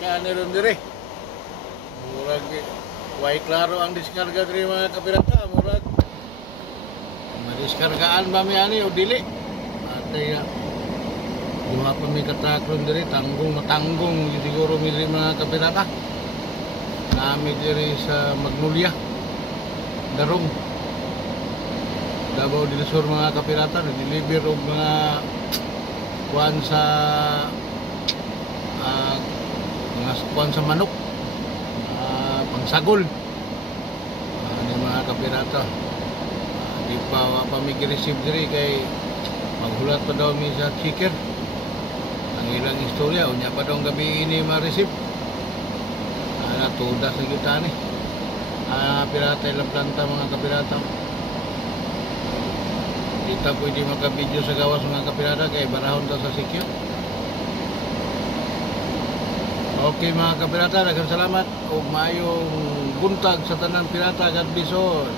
kaani ron dire. Murag way klaro ang diskarga dire mga kapirata, murag madiskargaan ba mi ani o dili. Atay duha pa mi katak ron dire, tanggong matanggong siguro mi dire mga kapirata. Nami dire sa Magnolia, Darong, Davao del Sur mga kapirata, nag-deliver og mga kuan sa mga kuan sa manok, pangsagol, ni mga kapirata. Di pa mi gi-receive diri kay maghulat pa daw mi sa checker ang ilang istorya, unya pa daw gabi ini ma-receive. Natuda sa kita ni pirata ilang planta mga kapirata. Kita pwede magka-video sa gawas mga kapirata kay barahon ta sa sikyo. Okay mga kapirata, daghang salamat ug maayong buntag sa tanan pirata. God bless all.